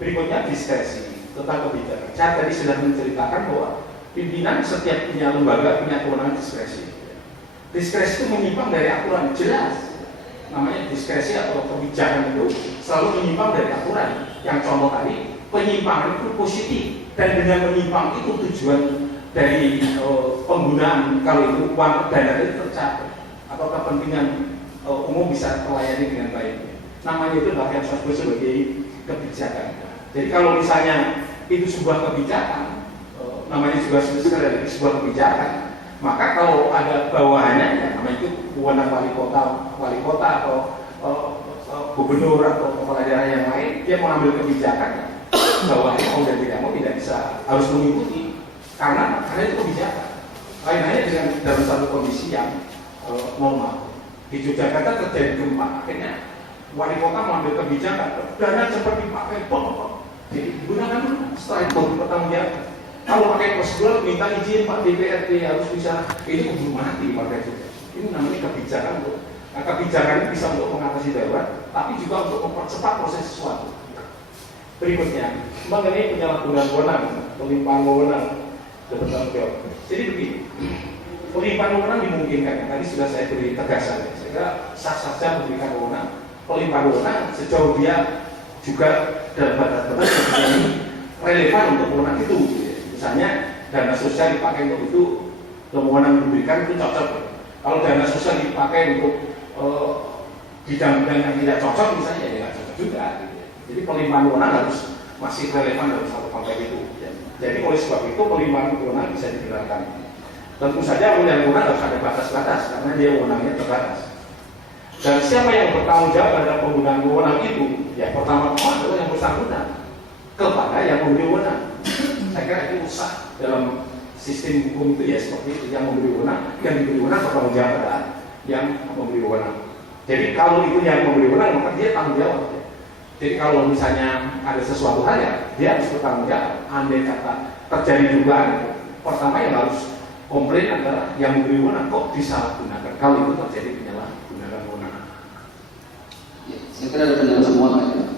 Berikutnya diskresi tentang kebijakan. Saya tadi sudah menceritakan bahwa pimpinan setiap punya lembaga punya kewenangan diskresi. Diskresi itu menyimpang dari aturan, jelas. Namanya diskresi atau kebijakan itu selalu menyimpang dari aturan. Yang contoh tadi, penyimpangan itu positif, dan dengan menyimpang itu tujuan dari penggunaan kalau itu uang dana itu tercapai atau kepentingan umum bisa terlayani dengan baik. Namanya itu adalah yang saya sebut sebagai kebijakan. Jadi kalau misalnya itu sebuah kebijakan, namanya juga sekedar sebuah kebijakan, maka kalau ada bawahannya, ya namanya itu wewenang wali kota atau gubernur atau kepala daerah yang lain, dia mengambil kebijakan, bawahannya mau dan tidak mau tidak bisa harus mengikuti, karena itu kebijakan. Lain halnya dengan dalam satu kondisi yang normal. Di Yogyakarta terjadi gempa, akhirnya wali kota mengambil kebijakan, dana cepat dipakai, jadi digunakan dulu. Setelah itu bertanggung jawab. Kalau pakai prosedur minta izin Pak DPRD harus bisa, ini keburu mati pakai juga. Ini namanya kebijakan untuk, nah, kebijakan ini bisa untuk mengatasi darurat, tapi juga untuk mempercepat proses sesuatu. Berikutnya, mengenai penyalahgunaan wewenang, pelimpahan wewenang, bertanggung jawab. Jadi begini, pelimpahan wewenang dimungkinkan. Tadi sudah saya beri tegasan. Saya kira sah saja memberikan wewenang. Pelimpahan wewenang sejauh dia juga dalam batas-batas yang relevan untuk wewenang itu. Misalnya dana sosial dipakai untuk itu, wewenang diberikan itu cocok. Kalau dana sosial dipakai untuk bidang-bidang yang tidak cocok, misalnya ya tidak cocok juga. Jadi pelimpahan wewenang harus masih relevan dalam satu konteks itu. Jadi oleh sebab itu pelimpahan wewenang bisa dibenarkan. Tentu saja wewenang harus ada batas-batas karena dia wewenangnya terbatas. Dan siapa yang bertanggung jawab pada penggunaan wewenang itu? Ya pertama-tama adalah yang bersangkutan kepada yang memberi wewenang. Saya kira itu sah dalam sistem hukum itu ya seperti itu, yang memberi wewenang, yang diberi wewenang bertanggung jawab pada yang memberi wewenang. Jadi kalau itu yang memberi wewenang maka dia tanggung jawab. Jadi kalau misalnya ada sesuatu hal ya dia harus bertanggung jawab. Andai kata terjadi dugaan, pertama yang harus komplain adalah yang memberi wewenang kok disalahgunakan. Kalau itu terjadi penyalahgunaan wewenang. Ya, saya kira ada penjelasan semua Pak.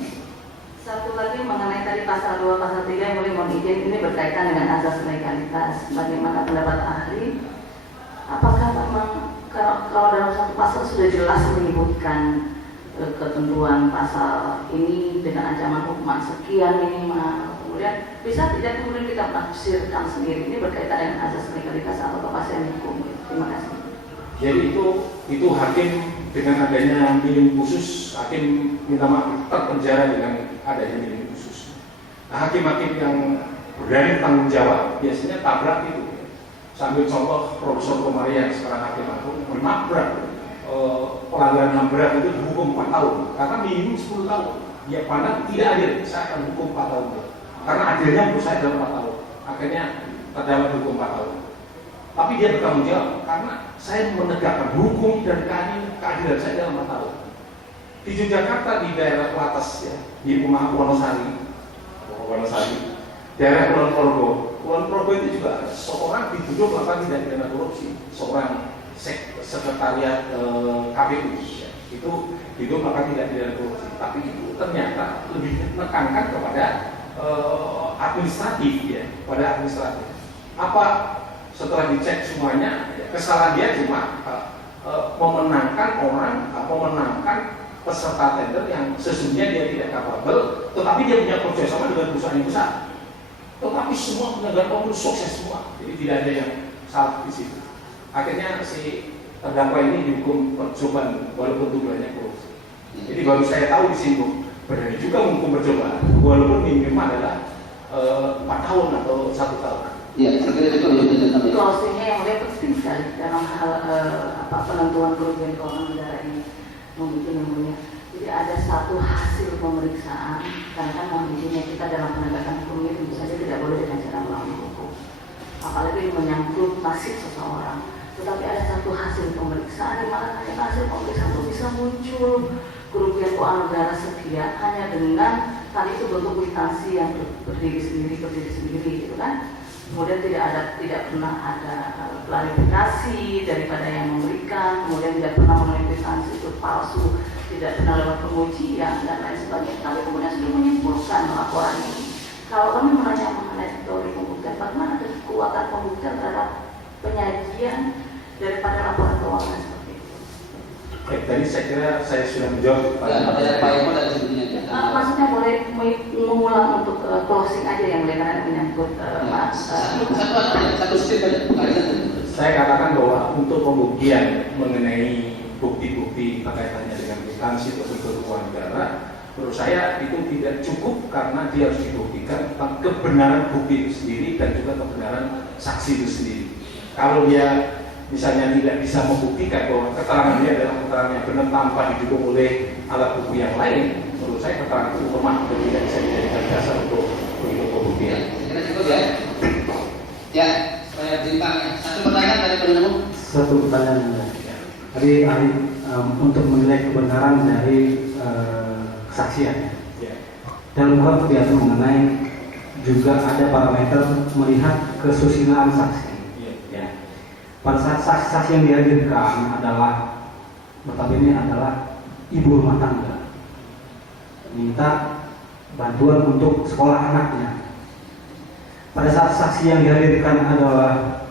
Satu lagi mengenai tadi pasal 2, pasal 3 yang boleh mohon izin, ini berkaitan dengan asas legalitas. Bagaimana pendapat ahli? Apakah memang kalau dalam satu pasal sudah jelas menyebutkan ketentuan pasal ini dengan ancaman hukuman sekian minimal, kemudian bisa tidak kemudian kita menafsirkan sendiri, ini berkaitan dengan asas legalitas atau kepastian hukum? Terima kasih. Jadi itu hakim dengan adanya minimum khusus, hakim minta maaf terpenjara dengan adanya minimum khusus. Nah, hakim-hakim yang berani tanggung jawab biasanya tabrak itu. Sambil contoh Profesor Komari yang sekarang hakim agung menabrak pelanggaran HAM berat itu dihukum 4 tahun karena minimum 10 tahun. Dia pandang tidak adil, saya akan hukum 4 tahun karena adilnya menurut saya dalam 4 tahun. Akhirnya terdapat hukum 4 tahun. Tapi dia bertanggung jawab karena saya menegakkan hukum dan keadilan saya dalam 4 tahun. Di Yogyakarta di daerah Latas ya, di rumah Wonosari, daerah Kulon Progo itu juga seorang dituduh melakukan tindak pidana korupsi, seorang sekretariat KPU ya. Itu melakukan tindak pidana korupsi, tapi itu ternyata lebih menekankan kepada administratif ya, pada administratif. Apa setelah dicek semuanya, kesalahan dia cuma memenangkan peserta tender yang sesungguhnya dia tidak kapabel, tetapi dia punya kerjasama dengan perusahaan yang besar. Tetapi semua penyelenggara pemilu sukses semua, jadi tidak ada yang salah di situ. Akhirnya si terdakwa ini dihukum percobaan walaupun tuduhannya korupsi. Jadi baru saya tahu di sini berani juga menghukum percobaan, walaupun minimum adalah 4 tahun atau 1 tahun. Iya, saya kira itu lebih penting. Closingnya yang lebih penting sekali dalam hal penentuan kerugian keuangan negara ini. Mungkin jadi ada satu hasil pemeriksaan, karena kan mohon izinnya kita dalam penegakan hukum ini tentu saja tidak boleh dengan cara melawan hukum, apalagi menyangkut nasib seseorang. Tetapi ada satu hasil pemeriksaan di mana hasil pemeriksaan itu bisa muncul kerugian keuangan negara sekian hanya dengan tadi itu bentuk kwitansi yang berdiri sendiri gitu kan. Kemudian tidak pernah ada klarifikasi daripada yang memberikan, kemudian tidak pernah memenuhi kwitansi itu palsu, tidak pernah lewat pengujian dan lain sebagainya. Tapi kemudian sudah menyimpulkan laporan Kalau kami menanya mengenai teori pembuktian, bagaimana kekuatan pembuktian terhadap penyajian daripada laporan keuangan seperti itu? Baik, tadi saya kira saya sudah menjawab Pertanyaan Pak Eko dan sebelumnya. Maksudnya boleh mengulang untuk closing aja yang boleh karena menyangkut Satu strip aja. Saya katakan bahwa untuk pembuktian mengenai bukti-bukti terkaitannya dengan instansi atau keuangan negara, menurut saya itu tidak cukup karena dia harus dibuktikan tentang kebenaran bukti itu sendiri dan juga kebenaran saksi itu sendiri. Kalau dia misalnya tidak bisa membuktikan bahwa keterangan dia adalah keterangan yang benar tanpa didukung oleh alat bukti yang lain, menurut saya keterangan itu lemah dan tidak bisa dijadikan dasar untuk pembuktian. Kira cukup ya. Ya, saya berikan satu pertanyaan dari penulis. Satu pertanyaan. Tadi ahli untuk menilai kebenaran dari kesaksian. Ya. Dalam hal diatur mengenai juga ada parameter melihat kesusilaan saksi. Ya. Pada saat saksi-saksi yang dihadirkan adalah notabene adalah ibu rumah tangga, minta bantuan untuk sekolah anaknya. Pada saat saksi yang dihadirkan adalah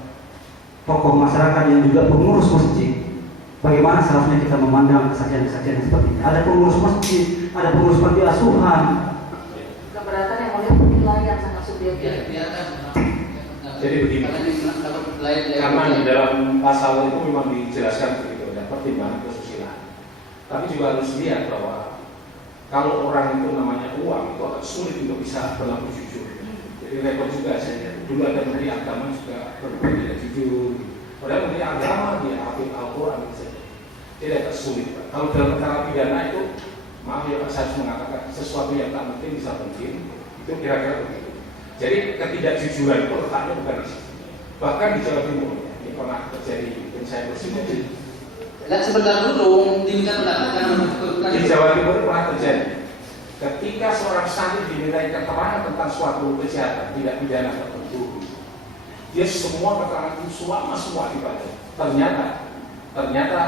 tokoh masyarakat yang juga pengurus masjid, bagaimana seharusnya kita memandang kesaksian-kesaksian seperti ini? Ada pengurus masjid, ada pengurus panti asuhan. keberatan yang mulia penilaian sangat subjektif. Jadi begini, karena di dalam pasal itu memang dijelaskan begitu, ada pertimbangan kesusilaan. Tapi juga harus lihat bahwa kalau orang itu namanya uang, itu agak sulit untuk bisa berlaku jujur. Jadi repot juga saya lihat. Dulu ada menteri agama juga berbuat tidak jujur. Padahal menteri agama dia hafid Al-Quran saja. Jadi agak sulit. Kalau dalam perkara pidana itu, maaf ya Pak, saya harus mengatakan sesuatu yang tak mungkin bisa mungkin. Itu kira-kira begitu. Jadi ketidakjujuran itu letaknya bukan di situ. Bahkan di Jawa Timur ini pernah terjadi dan saya bersyukur. Dan sebentar dulu diminta pendapat Di Jawa Timur pernah terjadi. Ketika seorang santri dimintai keterangan tentang suatu kejahatan tidak pidana tertentu, dia semua keterangan itu semua dibaca. Ternyata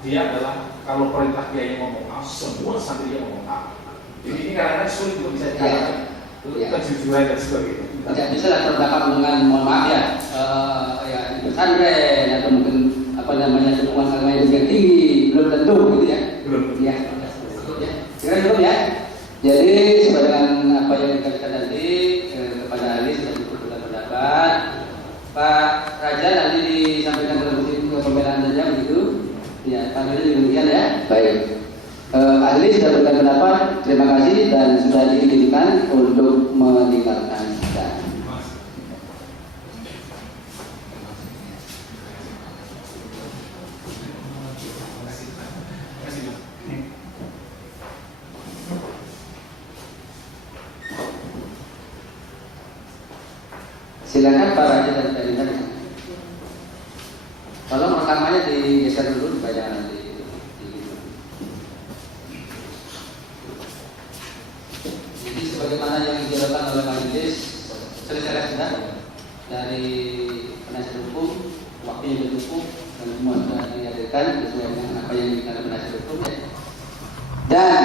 dia adalah kalau perintah dia yang ngomong A, semua santri yang ngomong A. Jadi ini kadang-kadang sulit untuk bisa dikatakan kejujuran dan sebagainya. Tidak bisa lah terdapat dengan mohon maaf ya, ya di pesantren atau mungkin apa namanya dukungan agama yang tinggi belum tentu gitu ya. Belum. Ya. Kira cukup ya. Jadi sesuai dengan apa yang dikatakan tadi kepada ahli sudah diperlukan pendapat. Pak Raja nanti disampaikan dalam musim pembelaan saja begitu. Ya, Pak Raja demikian ya. Baik. Ahli sudah berikan pendapat. Terima kasih dan sudah diizinkan untuk meninggalkan sidang. Silakan Pak Raja dan Pak Dinda. Tolong rekamannya digeser dulu supaya nanti. Jadi sebagaimana yang dijelaskan oleh majelis, selesai sudah dari penasihat hukum, waktunya sudah cukup dan semua sudah dihadirkan sesuai dengan apa yang dikatakan penasihat hukum ya. Dan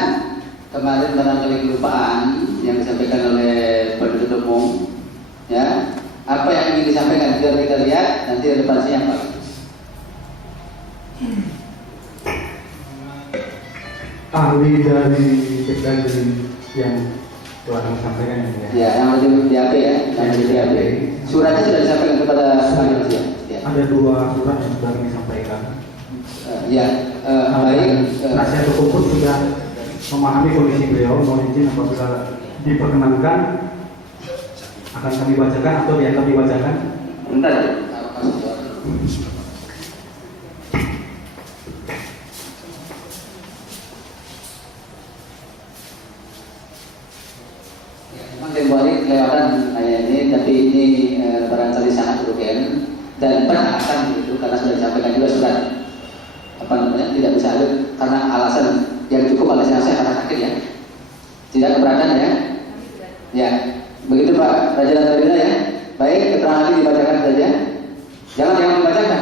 kemarin barangkali kelupaan yang disampaikan oleh penuntut umum, ya. Apa yang ingin disampaikan biar kita lihat nanti relevansinya apa? Ahli dari Kepdagri yang telah disampaikan ya. Ya, yang di BAP ya, yang di BAP. Suratnya sudah disampaikan kepada majelis ya. Ada dua surat yang sudah disampaikan. Baik. Penasihat hukum pun sudah memahami kondisi beliau, mohon izin apabila diperkenankan akan kami bacakan atau dianggap dibacakan. Bentar. Memang tempoh hari kelewatan kayak ini, tapi ini barangkali sangat urgen dan beralasan begitu karena sudah disampaikan juga surat apa namanya tidak bisa hadir karena alasan yang cukup alasan saya karena sakit ya, tidak keberatan ya. Ya, begitu Pak Raja dan Tabina ya. Baik, keterangan ini dibacakan saja. Jangan dibacakan.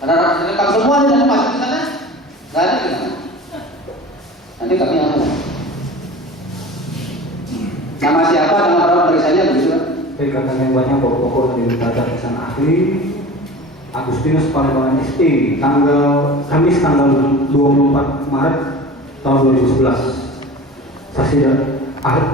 Karena rekam semua dan masuk ke sana. Nggak ada ke sana. Nanti kami akan. Nama siapa, nama orang periksanya begitu kan? Perikatan yang banyak pokok-pokok diminta keterangan ahli Agustinus Palembang SI Kamis tanggal 24 Maret tahun 2011. Saksi dan ahli